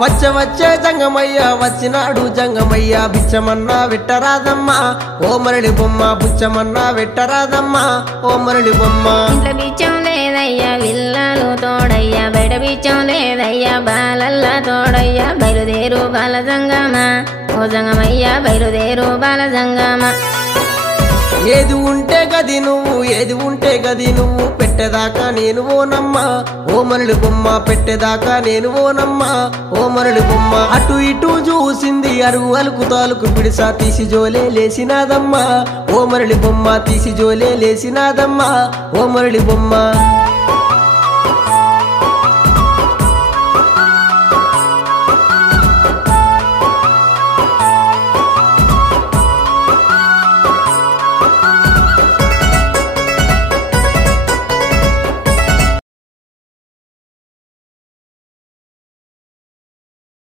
వచ్చే జంగమయ్య వచ్చినాడు జంగమయ్య బిచ్చమన్నా వెట్టరాదమ్మా ఓ మరళి బొమ్మ బుచ్చమన్నా వెట్టరాదమ్మా ఓ మరళి బొమ్మ ఇంట్లో బిచ్చం లేదయ్యా విల్లాలు తోడయ్యా బయట బిచ్చం లేదయ్యా బాలల్లా తోడయ్యా బయలుదేరు బాల జంగమా ఓ జంగమయ్యా బయలుదేరు బాల జంగమా ఏది ఉంటే గది నువ్వు ఏది ఉంటే గది నువ్వు పెట్టేదాకా నేను ఓనమ్మా ఓ మరళి బొమ్మ పెట్టేదాకా నేను ఓనమ్మా ఓ మరళి బొమ్మ అటు ఇటు చూసింది అరుగు అలుకు తాలుకు పిడిసా తీసి జోలే లేసినాదమ్మా ఓ మరళి బొమ్మ తీసి జోలే లేసినాదమ్మా ఓ మరళి బొమ్మ